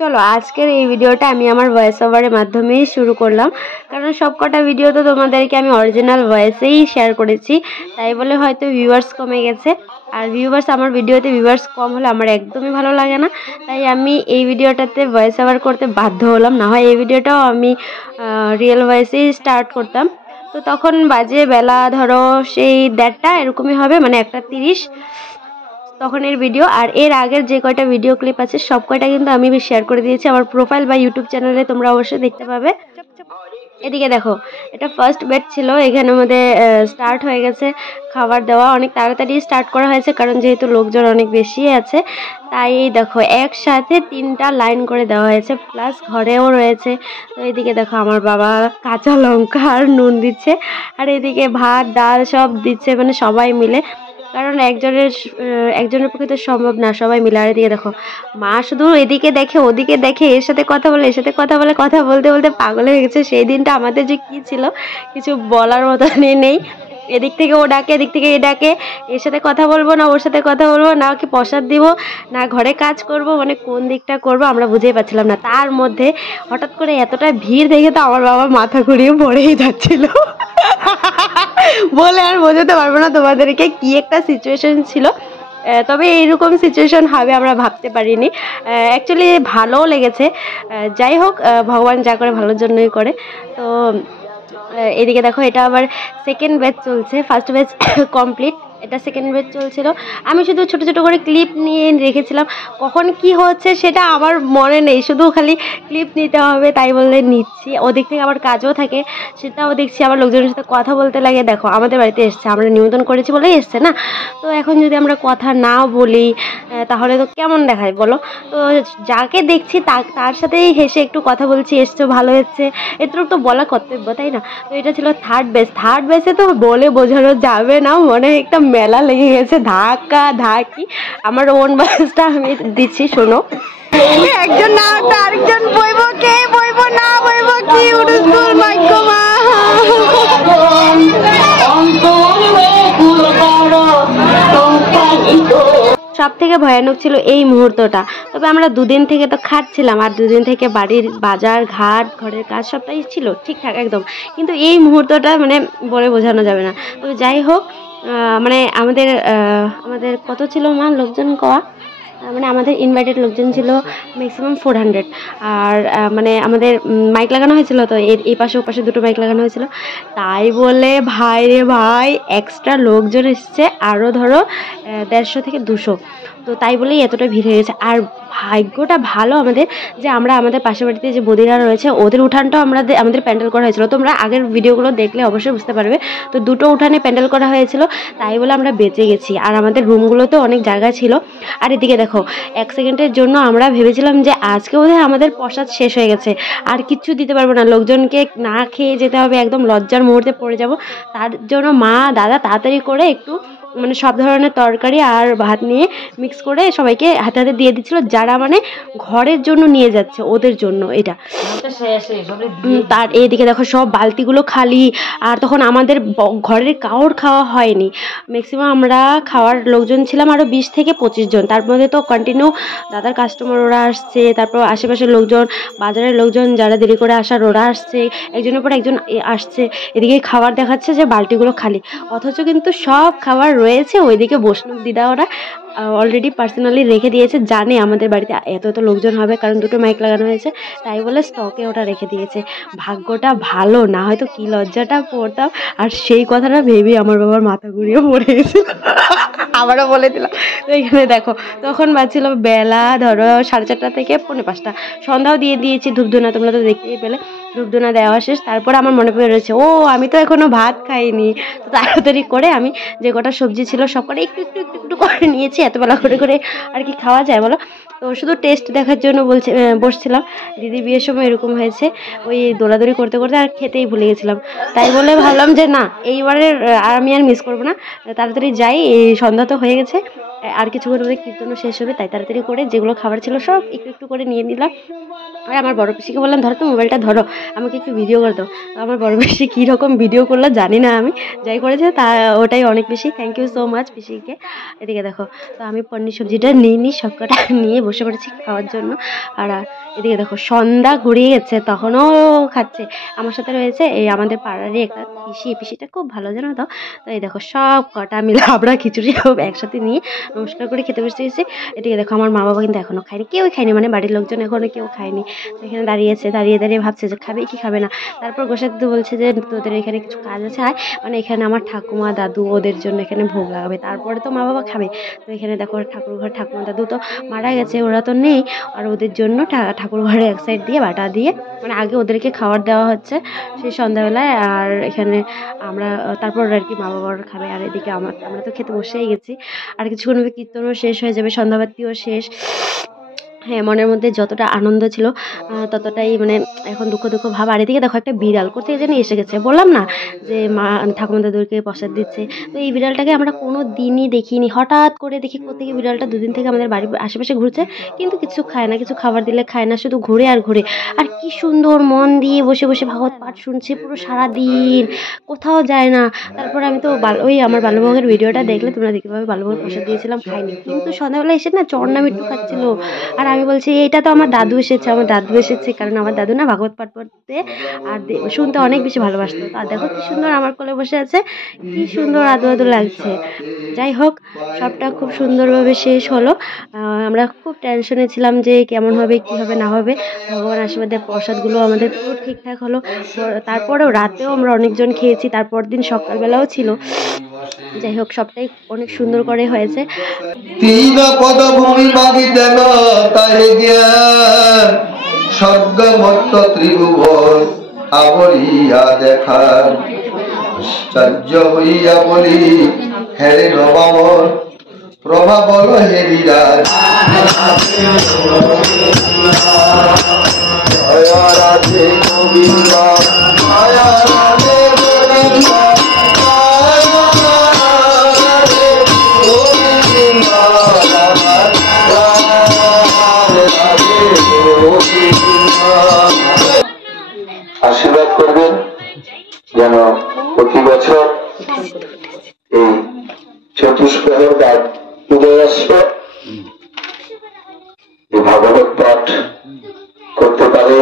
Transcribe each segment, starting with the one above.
চলো আজকের এই ভিডিওটা আমি আমার ভয়েস ওভারের মাধ্যমেই শুরু করলাম, কারণ সবকটা ভিডিও তো তোমাদেরকে আমি অরিজিনাল ভয়েসেই শেয়ার করেছি, তাই বলে হয়তো ভিউয়ার্স কমে গেছে। আর আমার ভিডিওতে ভিউয়ার্স কম হলে আমার একদমই ভালো লাগে না, তাই আমি এই ভিডিওটাতে ভয়েস ওভার করতে বাধ্য হলাম। না হয় এই ভিডিওটাও আমি রিয়েল ভয়েসেই স্টার্ট করতাম। তো তখন বাজে বেলা ধরো সেই 1:30 এরকমই হবে, মানে 1:30 তখন এর ভিডিও। আর এর আগের যে কয়টা ভিডিও ক্লিপ আছে সব কয়টা কিন্তু আমি শেয়ার করে দিয়েছি আমার প্রোফাইল বা ইউটিউব চ্যানেলে, তোমরা অবশ্যই দেখতে পাবে। এদিকে দেখো, এটা ফার্স্ট বেড ছিল, এখানে মধ্যে স্টার্ট হয়ে গেছে খাবার দেওয়া। অনেক তাড়াতাড়ি স্টার্ট করা হয়েছে কারণ যেহেতু লোকজন অনেক বেশি আছে, তাই দেখো একসাথে 3টা লাইন করে দেওয়া হয়েছে, প্লাস ঘরেও রয়েছে। তো এদিকে দেখো আমার বাবা কাঁচা লঙ্কা আর নুন দিচ্ছে, আর এদিকে ভাত ডাল সব দিচ্ছে, মানে সবাই মিলে, কারণ একজনের পক্ষে তো সম্ভব না সবাই মিলে। আর এদিকে দেখো মা শুধু এদিকে দেখে ওদিকে দেখে, এর সাথে কথা বলে এর সাথে কথা বলে, কথা বলতে বলতে পাগল হয়ে গেছে। সেই দিনটা আমাদের যে কি ছিল কিছু বলার মতনই নেই। এদিক থেকে ও ডাকে, এদিক থেকে এ ডাকে, এর সাথে কথা বলবো না ওর সাথে কথা বলবো না, ওকে প্রসাদ দিব না ঘরে কাজ করব, মানে কোন দিকটা করব আমরা বুঝেই পাচ্ছিলাম না। তার মধ্যে হঠাৎ করে এতটা ভিড় দেখে তো আমার বাবা মাথা ঘুরিয়ে পড়েই যাচ্ছিল। বলে আর বোঝাতে পারবো না তোমাদেরকে কি একটা সিচুয়েশন ছিল, তবে এইরকম সিচুয়েশন হবে আমরা ভাবতে পারিনি। অ্যাকচুয়ালি ভালোও লেগেছে। যাই হোক, ভগবান যা করে ভালোর জন্যই করে। তো এদিকে দেখো এটা আবার সেকেন্ড ব্যাচ চলছে, ফার্স্ট ব্যাচ কমপ্লিট, এটা সেকেন্ড ব্যাচ চলছিল। আমি শুধু ছোট ছোট করে ক্লিপ নিয়ে রেখেছিলাম, কখন কি হচ্ছে সেটা আমার মনে নেই, শুধু খালি ক্লিপ নিতে হবে তাই বললে নিচ্ছি। ওদিক থেকে আবার কাজও থাকে, সেটাও দেখছি, আবার লোকজনের সাথে কথা বলতে লাগে। দেখো আমাদের বাড়িতে এসছে, আমরা নিমন্ত্রণ করেছি বলেই এসছে না, তো এখন যদি আমরা কথা না বলি তাহলে তো কেমন দেখায় বলো। তো যাকে দেখছি তার সাথেই হেসে একটু কথা বলছি, এসছো ভালো হচ্ছে, এটুকু তো বলা কর্তব্য তাই না। তো এটা ছিল থার্ড বেসে তো বলে বোঝানো যাবে না, মনে হয় একটা মেলা লেগে গেছে, ধাক্কা ধাক্কি। আমার ওন বাসটা আমি দিচ্ছি, শোনো। একজন না আরেকজন বইব, কে বইব না বইব কি উড়ুস্কুল মাইকমা। সব থেকে ভয়ানক ছিল এই মুহূর্তটা। তবে আমরা দুদিন থেকে তো খাচ্ছিলাম, আর দুদিন থেকে বাড়ির বাজার ঘাট ঘরের কাজ সবটাই ছিল ঠিকঠাক একদম, কিন্তু এই মুহূর্তটা মানে বলে বোঝানো যাবে না। তবে যাই হোক, মানে আমাদের কত ছিল মা লোকজন কওয়া, মানে আমাদের ইনভাইটেড লোকজন ছিল ম্যাক্সিমাম 400। আর মানে আমাদের মাইক লাগানো হয়েছিল, তো এই পাশে ও পাশে 2টো মাইক লাগানো হয়েছিল, তাই বলে ভাই রে ভাই এক্সট্রা লোকজন এসছে আরও ধরো 150 থেকে 200। তো তাই বলেই এতটা ভিড় হয়ে গেছে। আর ভাগ্যটা ভালো আমাদের যে আমরা আমাদের পাশের বাড়িতে যে বদিরা রয়েছে ওদের উঠানটাও আমাদের প্যান্ডেল করা হয়েছিল, তোমরা আগের ভিডিওগুলো দেখলে অবশ্যই বুঝতে পারবে। তো 2টো উঠানে প্যান্ডেল করা হয়েছিল, তাই বলে আমরা বেঁচে গেছি। আর আমাদের রুমগুলোতে অনেক জায়গা ছিল। আর এদিকে দেখো 1 সেকেন্ডের জন্য আমরা ভেবেছিলাম যে আজকে বোধহয় আমাদের প্রসাদ শেষ হয়ে গেছে, আর কিচ্ছু দিতে পারবো না, লোকজনকে না খেয়ে যেতে হবে, একদম লজ্জার মুহূর্তে পড়ে যাব। তার জন্য মা দাদা তাড়াতাড়ি করে একটু মানে সব ধরনের তরকারি আর ভাত নিয়ে মিক্স করে সবাইকে হাতে হাতে দিয়ে দিচ্ছিল, যারা মানে ঘরের জন্য নিয়ে যাচ্ছে ওদের জন্য এটা। তার এইদিকে দেখো সব বালতিগুলো খালি, আর তখন আমাদের ঘরের কাউর খাওয়া হয়নি। ম্যাক্সিমাম আমরা খাওয়ার লোকজন ছিলাম আরও 20 থেকে 25 জন, তার মধ্যে তো কন্টিনিউ দাদার কাস্টমার ওরা আসছে, তারপর আশেপাশের লোকজন, বাজারের লোকজন যারা দেরি করে আসার ওরা আসছে, একজনের পর একজন আসছে। এদিকে খাবার দেখাচ্ছে যে বালতিগুলো খালি, অথচ কিন্তু সব খাবার রয়েছে। ওইদিকে বৈষ্ণব দিদা ওরা অলরেডি পার্সোনালি রেখে দিয়েছে, জানে আমাদের বাড়িতে এত লোকজন হবে, কারণ 2টো মাইক লাগানো হয়েছে, তাই বলে স্টকে ওটা রেখে দিয়েছে। ভাগ্যটা ভালো, না হয়তো কি লজ্জাটা পড়তাম। আর সেই কথাটা ভেবেই আমার বাবার মাথা ঘুরিয়ে পড়ে গেছিল, আবারও বলে দিলাম। তো এখানে দেখো তখন বাজছিল বেলা ধরো 4:30 থেকে 4:45, সন্ধ্যাও দিয়ে দিয়েছি, ধূপধুনা তোমরা তো দেখতেই পেলে, ধূপধুনা দেওয়া শেষ। তারপর আমার মনে পড়ে রয়েছে ও আমি তো এখনো ভাত খাইনি। তো তাড়াতাড়ি করে আমি যে কটা সবজি ছিল সব কটা একটু করে নিয়েছি, এত বেলা করে আর কি খাওয়া যায় বলো। তো শুধু টেস্ট দেখার জন্য বসছিলাম। দিদি বিয়ের সময় এরকম হয়েছে, ওই দৌড়াদৌড়ি করতে করতে আর খেতেই ভুলে গেছিলাম, তাই বলে ভাবলাম যে না এইবারের আমি আর মিস করবো না, তাড়াতাড়ি যাই, এই সন্ধ্যা তো হয়ে গেছে, আর কিছুক্ষণ মধ্যে কীর্তনও শেষ হবে, তাই তাড়াতাড়ি করে যেগুলো খাবার ছিল সব একটু করে নিয়ে নিলাম। আর আমার বড় পিসিকে বললাম ধরো তো মোবাইলটা ধরো, আমাকে একটু ভিডিও করে দাও। তো আমার বড় পিসি কীরকম ভিডিও করলো জানি না, আমি যাই করেছে তা ওটাই অনেক বেশি। থ্যাংক ইউ সো মাচ পিসিকে। এদিকে দেখো, তো আমি পনির সবজিটা নিয়ে সবকটা নিয়ে বসে পড়েছি খাওয়ার জন্য। আর এদিকে দেখো সন্ধ্যা গড়িয়ে গেছে, তখনও খাচ্ছে। আমার সাথে রয়েছে এই আমাদের পাড়ারই একটা পিসিটা খুব ভালো জানো তো। তো এই দেখো সব কটা মিলে আমরা খিচুড়ি সব একসাথে নিয়ে নমস্কার করে খেতে বসে গেছি। এদিকে দেখো আমার মা বাবা কিন্তু এখনও খায়নি, কেউই খায়নি, মানে বাড়ির লোকজন এখনও কেউ খায়নি। তো এখানে দাঁড়িয়েছে, দাঁড়িয়ে ভাবছে যে খাবে কি খাবে না। তারপর গোসাই দাদু বলছে যে তোদের এখানে কিছু কাজ আছে আয়, মানে এখানে আমার ঠাকুমা দাদু ওদের জন্য এখানে ভোগ লাগাবে, তারপরে তো মা বাবা খাবে। তো এখানে দেখো ঠাকুর ঘর ঠাকুমা দাদু তো মারা গেছে, ওরা তো নেই, আর ওদের জন্য ঠাকুর ঘরে এক সাইড দিয়ে বাটা দিয়ে মানে আগে ওদেরকে খাবার দেওয়া হচ্ছে সেই সন্ধ্যাবেলায়। আর এখানে আমরা তারপর আর কি মা বাবারা খাবে। আর এদিকে আমরা তো খেতে বসেই গেছি। আর কিছুক্ষণ কীর্তনও শেষ হয়ে যাবে, সন্ধ্যাবাতিও শেষ। হ্যাঁ, মনের মধ্যে যতটা আনন্দ ছিল ততটাই মানে এখন দুঃখ ভাব। আর এদিকে দেখো একটা বিড়াল কোথায় যেন এসে গেছে, বললাম না যে মা ঠাকুমা দাদুরকে প্রসাদ দিচ্ছে। তো এই বিড়ালটাকে আমরা কোনো দিনই দেখিনি, হঠাৎ করে দেখি কোথেকে বিড়ালটা দুদিন থেকে আমাদের বাড়ির আশেপাশে ঘুরছে, কিন্তু কিছু খায় না, কিছু খাবার দিলে খায় না, শুধু ঘুরে আর ঘুরে। আর কি সুন্দর মন দিয়ে বসে ভাগবত পাঠ শুনছে পুরো সারাদিন, কোথাও যায় না। তারপর আমি তো ওই আমার বাল্যভোগের ভিডিওটা দেখলে তোমরা দেখতে পাবে, বাল্যভোগের প্রসাদ দিয়েছিলাম, খাইনি, কিন্তু সন্ধ্যাবেলা এসে না চরনামিট্টু খাচ্ছিল। আর আমি বলছি এটা তো আমার দাদু এসেছে, কারণ আমার দাদু না ভাগবত পাঠ পড়তে আর শুনতে অনেক বেশি ভালোবাসতো। আর দেখো কি সুন্দর আমার কোলে বসে আছে, কি সুন্দর আদু লাগছে। যাই হোক, সবটা খুব সুন্দরভাবে শেষ হলো। আমরা খুব টেনশনে ছিলাম যে কেমন হবে কি হবে না হবে। ভগবান আশীর্বাদে প্রসাদগুলো আমাদের পুরো ঠিকঠাক হলো। তারপরেও রাতেও আমরা অনেকজন খেয়েছি, তারপর দিন সকালবেলাও ছিল। যাই হোক, সবটাই অনেক সুন্দর করে হয়েছে। তিন পদভূমি মাগিতেন তাই জ্ঞান স্বর্গমত্ত ত্রিভুবন আবরিয়া দেখান। আশ্চর্য হইয়া বলি হেরে নবাবর প্রভা বল হেরিরাজ। জয় রাধে গোবিন্দ, জয় রাধে গোবিন্দ, আশীর্বাদ করবেন যেন প্রতি বছর এই চতুষ্প্রহর বা উদয়াস্য এই ভাগবত পাঠ করতে পারে।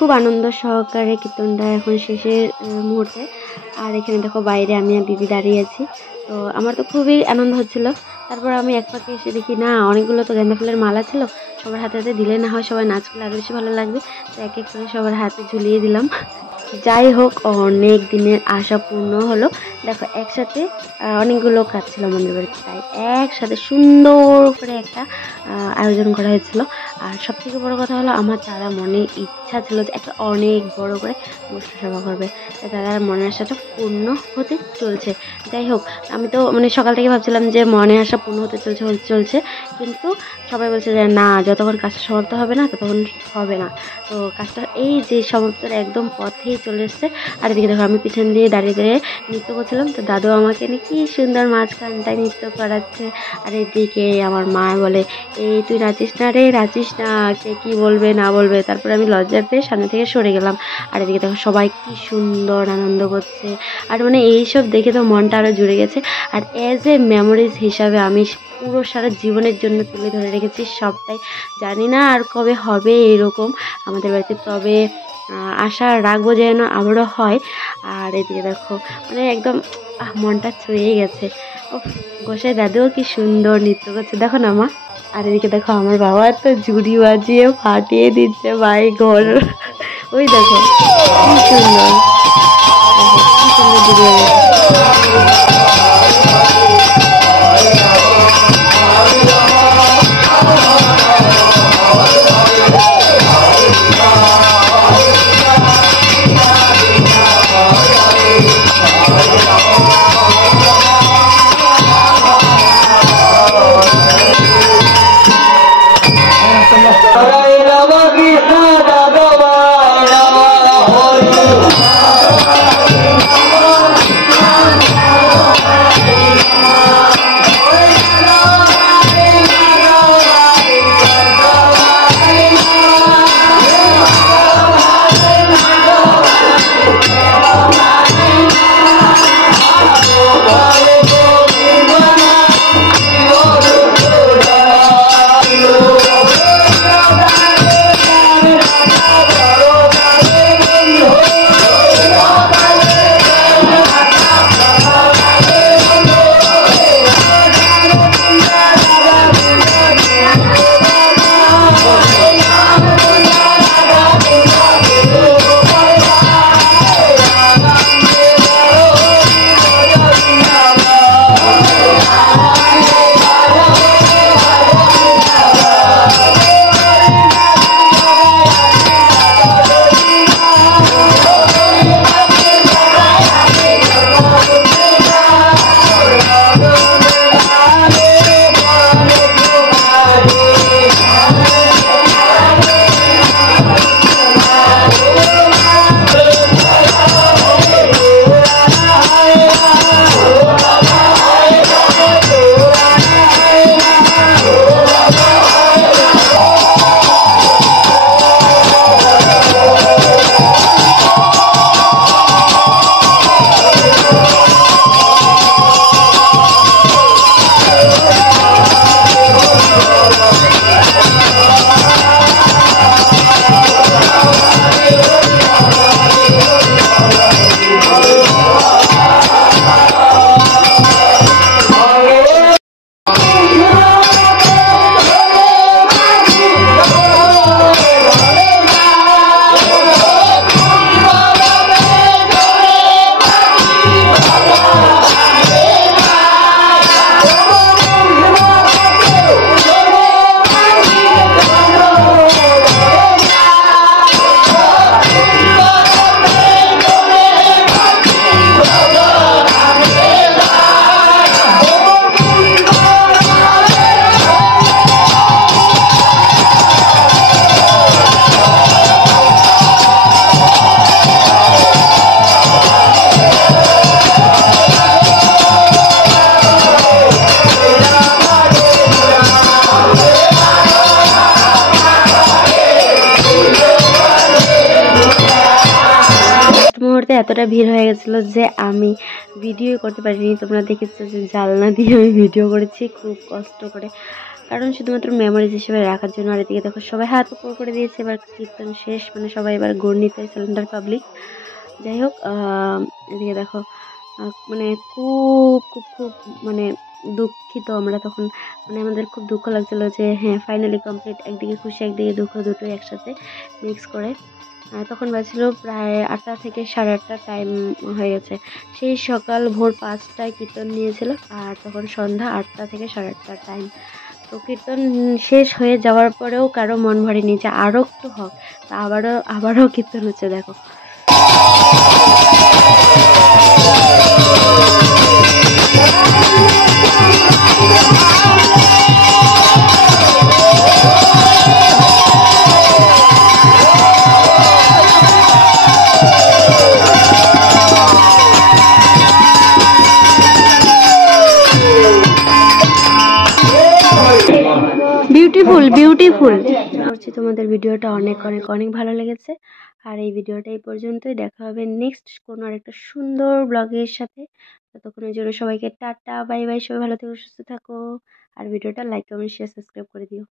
খুব আনন্দ সহকারে কীর্তনটা এখন শেষের মুহূর্তে। আর এখানে দেখো বাইরে আমি আর দিদি দাঁড়িয়ে আছি, তো আমার তো খুবই আনন্দ হচ্ছিল। তারপর আমি এক পাকে এসে দেখি না অনেকগুলো তো গেঁদা ফুলের মালা ছিল, সবার হাতে হাতে দিলে না হয় সবাই নাচ করলে আরও বেশি ভালো লাগবে, তো এক এক করে সবার হাতে ঝুলিয়ে দিলাম। যাই হোক, অনেক দিনের আশা পূর্ণ হলো। দেখো একসাথে অনেকগুলো কাজ ছিল আমাদের বাড়িতে, তাই একসাথে সুন্দর করে একটা আয়োজন করা হয়েছিল। আর সব থেকে বড়ো কথা হলো আমার তারা মনে ইচ্ছা ছিল যে একটা অনেক বড় করে গোষ্ঠ সভা করবে, তার মনের আশাটা পূর্ণ হতে চলছে। যাই হোক, আমি তো মানে সকাল থেকে ভাবছিলাম যে মনের আশা পূর্ণ হতে চলছে, কিন্তু সবাই বলছে যে না, যতক্ষণ কাজটা সমাপ্ত হবে না ততক্ষণ হবে না। তো কাজটা এই যে সমাপ্তের একদম পথেই নিয়ে চলে এসছে। আর এদিকে দেখো আমি পিছন দিয়ে দাঁড়িয়ে দাঁড়িয়ে নৃত্য করছিলাম, তো দাদু আমাকে নিয়ে কী সুন্দর মাঝখানটায় নৃত্য করাচ্ছে। আর এদিকে আমার মা বলে, এই তুই নাচিস না রে, নাচিস না, কে কী বলবে না বলবে। তারপরে আমি লজ্জা পেয়ে সামনে থেকে সরে গেলাম। আর এদিকে দেখো সবাই কী সুন্দর আনন্দ করছে। আর মানে এইসব দেখে তো মনটা আরও জুড়ে গেছে। আর অ্যাজ এ মেমোরিজ হিসাবে আমি পুরো সারা জীবনের জন্য তুলে ধরে রেখেছি সবটাই। জানি না আর কবে হবে এরকম আমাদের বাড়িতে, তবে আশা রাখবো যেন আবারও হয়। আর এদিকে দেখো মানে একদম মনটা ছুঁয়ে গেছে। ও গোসাই দাদুও কি সুন্দর নৃত্য করছে, দেখো না মা। আর এদিকে দেখো আমার বাবা তো ঝুড়ি বাজিয়ে ফাটিয়ে দিচ্ছে ভাই ঘর। ওই দেখো কি সুন্দর, কি সুন্দর ঝুড়ি বাজিয়ে। এতটা ভিড় হয়ে গেছিলো যে আমি ভিডিও করতে পারিনি। তোমরা দেখেছো যে জানলা দিয়ে আমি ভিডিও করেছি খুব কষ্ট করে, কারণ শুধুমাত্র মেমোরিজ হিসেবে রাখার জন্য। আর এদিকে দেখো সবাই হাত উপর করে দিয়েছে, এবার কীর্তন শেষ, মানে সবাই এবার গড় নিতে সিলিন্ডার পাবলিক। যাই হোক এদিকে দেখো মানে খুব খুব খুব মানে দুঃখিত আমরা তখন, মানে আমাদের খুব দুঃখ লাগছিলো যে হ্যাঁ ফাইনালি কমপ্লিট। একদিকে খুশি একদিকে দুঃখ, দুটোই একসাথে মিক্স করে। তখন বাজছিল প্রায় 8টা থেকে 8:30 টাইম হয়ে গেছে। সেই সকাল ভোর 5টায় কীর্তন নিয়েছিল, আর তখন সন্ধ্যা 8টা থেকে 8:30 টাইম। তো কীর্তন শেষ হয়ে যাওয়ার পরেও কারো মন ভরেনি যে আরও একটু হোক, তা আবারও কীর্তন হচ্ছে দেখো। আশা করছি তোমাদের ভিডিওটা অনেক অনেক অনেক ভালো লেগেছে। আর এই ভিডিওটা এই পর্যন্তই, দেখা হবে নেক্সট কোনো আরেকটা সুন্দর ব্লগের সাথে। ততক্ষণের জন্য সবাইকে টাটা বাই বাই, সবাই ভালো থেকো সুস্থ থাকো। আর ভিডিওটা লাইক কমেন্ট শেয়ার সাবস্ক্রাইব করে দিও।